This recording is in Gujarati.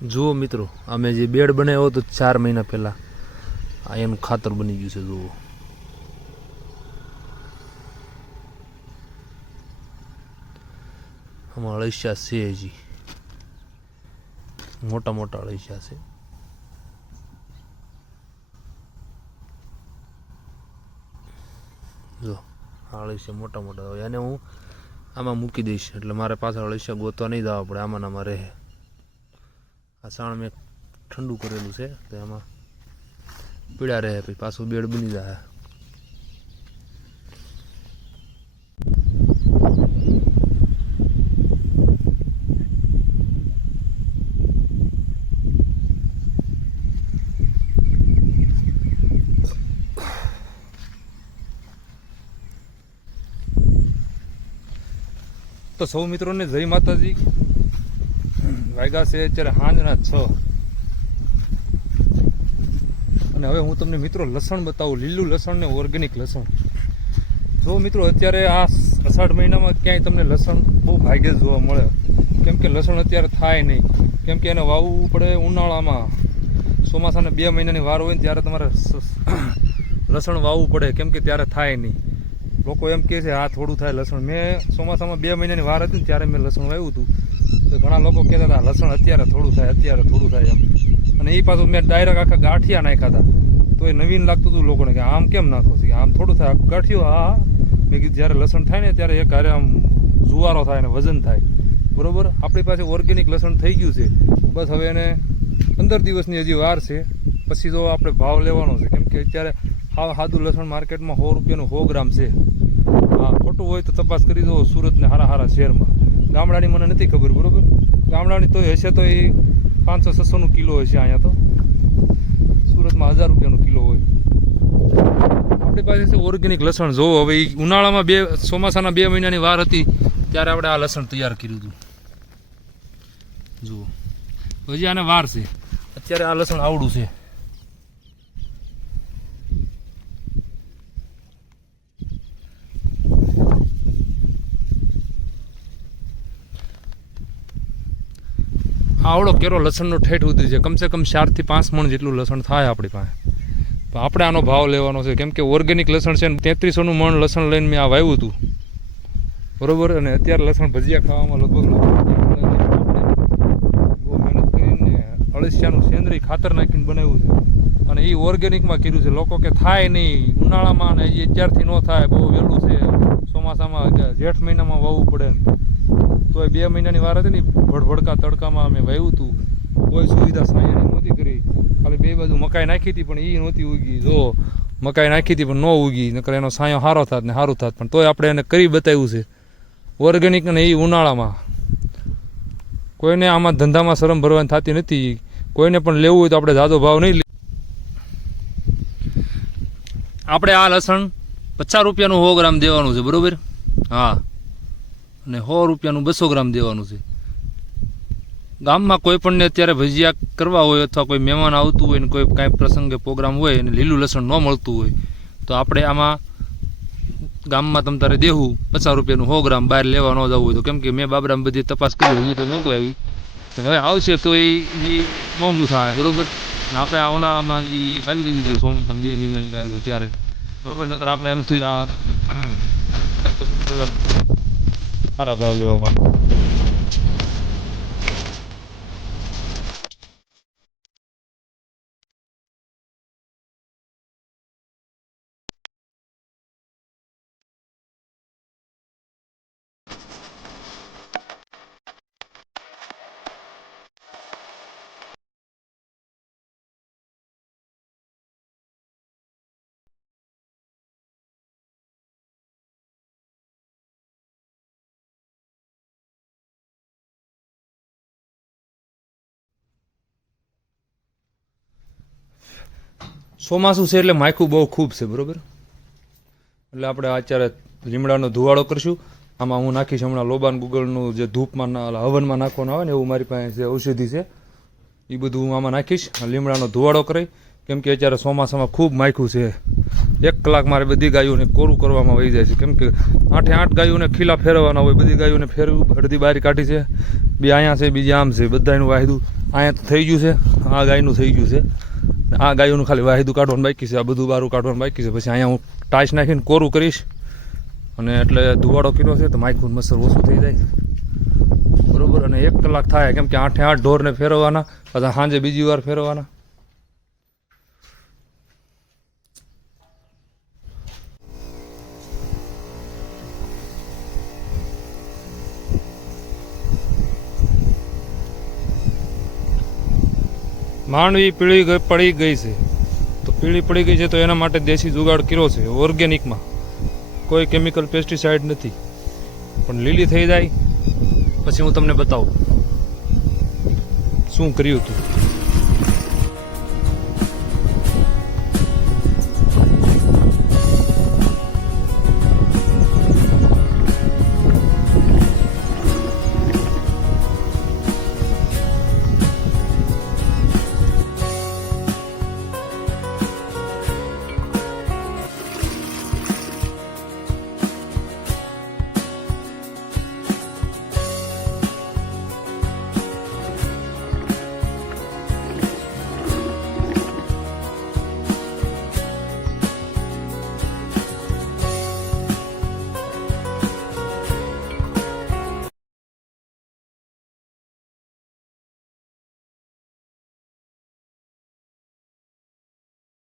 જુઓ મિત્રો, અમે જે બેડ બનાવ્યો હતો 4 મહિના પહેલાં, આ એનું ખાતર બની ગયું છે. જુઓ, આમાં અળસિયા છે, હજી મોટા મોટા અળસિયા છે. જો આ અળસિયા મોટા મોટા હોય, અને હું આમાં મૂકી દઈશ એટલે મારે પાછળ અળસિયા ગોતવા નહીં જવા પડે, આમાં આમાં રહે. આ સાણ મેં ઠંડુ કરેલું છે તો એમાં પીળા રહે, પછી પાછું બેડ બની જાય. તો સૌ મિત્રોને જય માતાજી. વાગ્યા છે અત્યારે સાંજના 6, અને હવે હું તમને મિત્રો લસણ બતાવું, લીલું લસણ ને ઓર્ગેનિક લસણ. જો મિત્રો, અત્યારે આ અષાઢ મહિનામાં ક્યાંય તમને લસણ બહુ ભાગ્યે જ જોવા મળે, કેમ કે લસણ અત્યારે થાય નહીં, કેમ કે એને વાવવું પડે ઉનાળામાં. ચોમાસાના 2 મહિનાની વાર હોય ને ત્યારે તમારે લસણ વાવવું પડે, કેમ કે ત્યારે થાય નહીં. લોકો એમ કહે છે આ થોડું થાય લસણ. મેં ચોમાસામાં 2 મહિનાની વાર હતી ને ત્યારે મેં લસણ વાવ્યું હતું, તો ઘણા લોકો કહેતા હતા લસણ અત્યારે થોડું થાય, અત્યારે થોડું થાય એમ. અને એ પાછું મેં ડાયરેક્ટ આખા ગાંઠિયા નાખ્યા હતા, તો એ નવીન લાગતું હતું લોકોને કે આમ કેમ નાખો છે, આમ થોડું થાય આખું ગાંઠિયું. હા, મેં કીધું જ્યારે લસણ થાય ને ત્યારે એક હારે આમ જુવારો થાય ને વજન થાય. બરોબર, આપણી પાસે ઓર્ગેનિક લસણ થઈ ગયું છે. બસ હવે એને 15 દિવસની હજી વાર છે, પછી તો આપણે ભાવ લેવાનો છે, કેમ કે અત્યારે હાવ સાદું લસણ માર્કેટમાં 100 રૂપિયાનું 100 ગ્રામ છે. હા, ખોટું હોય તો તપાસ કરી દો સુરતને હારા શહેરમાં. ગામડાની મને નથી ખબર, બરોબર. ગામડાની તો હશે તો એ 500-600 કિલો હશે. અહીંયા તો સુરતમાં 1000 રૂપિયાનું કિલો હોય. આપણી પાસે છે ઓર્ગેનિક લસણ. જોવો, હવે ઉનાળામાં ચોમાસાના 2 મહિનાની વાર હતી ત્યારે આપણે આ લસણ તૈયાર કર્યું હતું. જુઓ, હજી આને વાર છે. અત્યારે આ લસણ આવડું છે. આવડો કેરો લસણનો ઠેઠ ઉતરી છે, કમસે કમ 4 થી 5 મણ જેટલું લસણ થાય આપણી પાસે. તો આપણે આનો ભાવ લેવાનો છે, કેમ કે ઓર્ગેનિક લસણ છે ને 3300નું મણ લસણ લઈને મેં આ વાવ્યું હતું, બરોબર. અને અત્યારે લસણ ભજીયા ખાવામાં લગભગ બહુ મહેનત કરીને અળસિયાનું સેન્દ્રીય ખાતર નાખીને બનાવ્યું છે, અને એ ઓર્ગેનિકમાં કર્યું છે. લોકો કે થાય નહીં ઉનાળામાં, ને એ અત્યારથી ન થાય, બહુ વહેલું છે, ચોમાસામાં જેઠ મહિનામાં વાવવું પડે. તો એ 2 મહિનાની વાર હતી ને, ભડભડકા તડકામાં અમે વાવ્યું હતું. કોઈ સુવિધા સાયાની નહોતી કરી, ખાલી 2 બાજુ મકાઈ નાખી હતી પણ એ નહોતી ઉગી. જો મકાઈ નાખી હતી પણ ન ઉગી, નકર એનો સાયો સારો થાત ને સારું થાત, પણ તોય આપણે એને કરી બતાવ્યું છે ઓર્ગેનિક. ને એ ઉનાળામાં કોઈને આમાં ધંધામાં શરમ ભરવાની થતી નથી. કોઈને પણ લેવું હોય તો આપણે જાજો ભાવ નહીં. આપણે આ લસણ 50 રૂપિયાનું 100 ગ્રામ દેવાનું છે, બરોબર. હા, અને 100 રૂપિયાનું 200 ગ્રામ દેવાનું છે. ગામમાં કોઈ પણને અત્યારે ભજીયા કરવા હોય, અથવા કોઈ મહેમાન આવતું હોય ને કોઈ કાંઈ પ્રસંગે પ્રોગ્રામ હોય અને લીલું લસણ ન મળતું હોય, તો આપણે આમાં ગામમાં તમ તારે દેવું 50 રૂપિયાનું 100 ગ્રામ. બહાર લેવા ન જવું હોય તો, કેમ કે મેં બાબરામાં બધી તપાસ કરી તો નહોતું આવી. હવે આવશે તો એ મોંઘું થાય, બરોબર. આપણે આવનામાં એ આવી દીધું સોમ ત્યારે, બરોબર. નકર આપણે એમ થઈ સારા ભાવ લેવામાં. ચોમાસું છે એટલે માયખું બહુ ખૂબ છે, બરોબર. એટલે આપણે અત્યારે લીમડાનો ધુવાડો કરીશું. આમાં હું નાખીશ હમણાં લોબાન ગુગળનું જે ધૂપમાં હવનમાં નાખવાનું આવે ને, એવું મારી પાસે જે ઔષધિ છે એ બધું હું આમાં નાખીશ. લીમડાનો ધુવાડો કરી, કેમ કે અત્યારે ચોમાસામાં ખૂબ માયખું છે. 1 કલાક મારે બધી ગાયોને કોરું કરવામાં વહી જાય છે, કેમ કે 8 ગાયોને ખીલા ફેરવવાના હોય, બધી ગાયોને ફેરવું. અડધી બારી કાઢી છે, બે અહીંયા છે, બીજી આમ છે, બધાનું વાયદું અહીંયા તો થઈ ગયું છે. આ ગાયનું થઈ ગયું છે, આ ગાયોનું ખાલી વાયદું કાઢવાનું બાકી છે, આ બધું બારું કાઢવાનું બાકી છે. પછી અહીંયા હું ટાઈસ નાખીને કોરું કરીશ, અને એટલે ધુવાડો કર્યો છે તો માઇકુન મચ્છર ઓછું થઈ જાય બરોબર. અને 1 કલાક થાય, કેમ કે 8 ઢોરને ફેરવવાના, પાછા સાંજે બીજી વાર ફેરવવાના. માંડવી પડી ગઈ છે, તો પીળી પડી ગઈ છે તો એના માટે દેશી જુગાડ કર્યો છે ઓર્ગેનિકમાં. કોઈ કેમિકલ પેસ્ટિસાઇડ નથી, પણ લીલી થઈ જાય પછી હું તમને બતાવું શું કર્યું હતું.